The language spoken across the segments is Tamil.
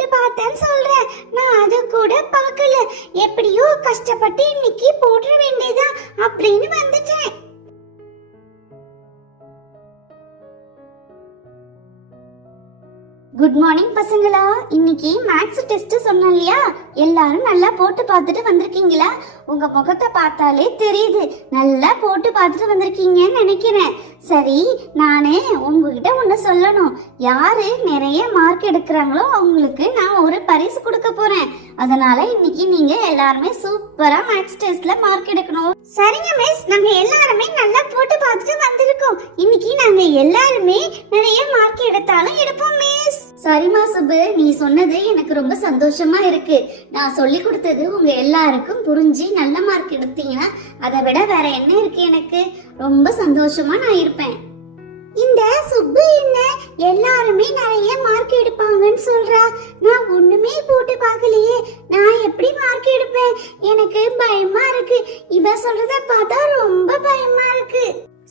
போட்டு பார்த்தேன்னு சொல்றேன். நான் அது கூட பார்க்கல. எப்படியோ கஷ்டப்பட்டு இன்னைக்கு போட வேண்டியதா அப்படின்னு வந்துட்டேன். குட் மார்னிங் பசங்களா. இன்னைக்கு மேத்ஸ் டெஸ்ட் சொன்னேன் இல்லையா, எல்லாரும் நல்லா போட்டு பார்த்துட்டு வந்திருக்கீங்களா? உங்க முகத்தை பார்த்தாலே தெரியுது நல்லா போட்டு பார்த்துட்டு வந்திருக்கீங்கன்னு நினைக்கிறேன். சரி, நானே உங்ககிட்ட ஒன்று சொல்லணும். யாரு நிறைய மார்க் எடுக்கிறாங்களோ அவங்களுக்கு நான் ஒரு பரிசு கொடுக்க போறேன். அதனால இன்னைக்கு நீங்க எல்லாருமே சூப்பரா மேத்ஸ் டெஸ்ட்ல மார்க் எடுக்கணும். சரிங்க மிஸ், நாங்க எல்லாருமே நல்லா போட்டு பார்த்துட்டு வந்திருக்கோம். இன்னைக்கு நாங்க எல்லாருமே நிறைய மார்க் எடுத்தாலும் எடுப்போம் மிஸ். சரிமா சுபு, நீ சொன்னது எனக்கு ரொம்ப சந்தோஷமா இருக்கு. நான் சொல்லி கொடுத்தது உங்க எல்லாருக்கும் புரிஞ்சு நல்ல மார்க் எடுத்தீங்கன்னா அதை விட வேற என்ன இருக்கு? எனக்கு ரொம்ப சந்தோஷமா நான் இருப்பேன். இந்த சுப்பு என்ன எல்லாருமே நிறைய மார்க் எடுப்பாங்கன்னு சொல்றா. நான் ஒண்ணுமே போட்டு பார்க்கலையே, நான் எப்படி மார்க் எடுப்பேன்? எனக்கு பயமா இருக்கு. இவ சொல்றத பார்த்தா ரொம்ப பயமா இருக்கு.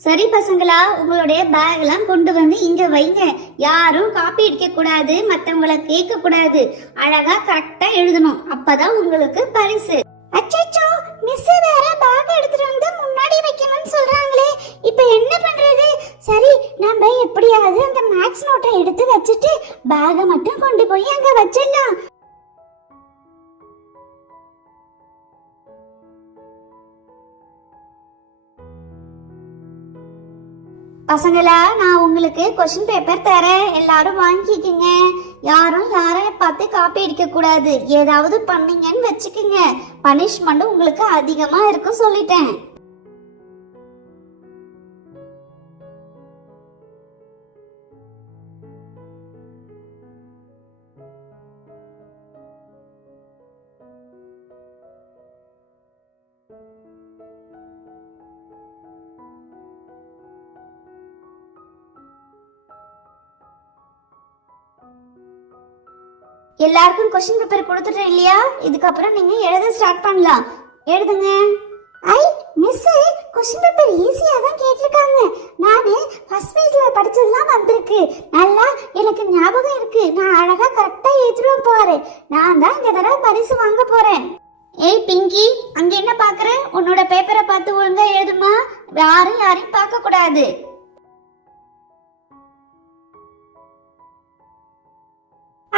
சரி பசங்களா, உங்களுடைய பேக் எல்லாம் கொண்டு வந்து இங்க வைங்க. யாரும் காப்பி அடிக்க கூடாது, மத்தவங்கள கேட்க கூடாது. அழகா கரெக்டா எழுதணும், அப்பதான் உங்களுக்கு பரிசு. அச்சச்சோ, மிஸ் வேற பேக் எடுத்துட்டு வந்து முன்னாடி வைக்கணும்னு சொல்றாங்களே, இப்போ என்ன பண்றது? சரி, நம்ம எப்படியாவது அந்த மேத்ஸ் நோட்டை எடுத்து வச்சுட்டு பேக்கை மட்டும் கொண்டு போய் அங்க வச்சிடலாம். பசங்களா, நான் உங்களுக்கு கொஸ்டின் பேப்பர் தரேன், எல்லாரும் வாங்கிக்கங்க. யாரும் யாரையும் பார்த்து காப்பி அடிக்க கூடாது. ஏதாவது பண்ணீங்கன்னு வச்சுக்கோங்க, பனிஷ்மெண்ட் உங்களுக்கு அதிகமா இருக்கும் சொல்லிட்டேன். எல்லாருக்கும் கொஸ்டின் பேப்பர் கொடுத்துட்டேன் இல்லையா? இதுக்கப்புறம் நீங்க எழுத ஸ்டார்ட் பண்ணலாம். எழுதுங்க. ஐ மிஸ், கொஸ்டின் பேப்பர் ஈஸியா தான் கேட்டிருக்காங்க. நானு ஃபர்ஸ்ட் பேஜ்ல படிச்சதெல்லாம் வந்திருக்கு. நல்லா எனக்கு ஞாபகம் இருக்கு. நான் அழகா கரெக்டா எழுதிடுவேன் பாரு. நான் தான் இந்த தடவை பரிசு வாங்க போறேன். ஏய் பிங்கி, அங்க என்ன பாக்குற? உன்னோட பேப்பரை பார்த்து ஒழுங்கா எழுதுமா. யாரையும் பார்க்க கூடாது.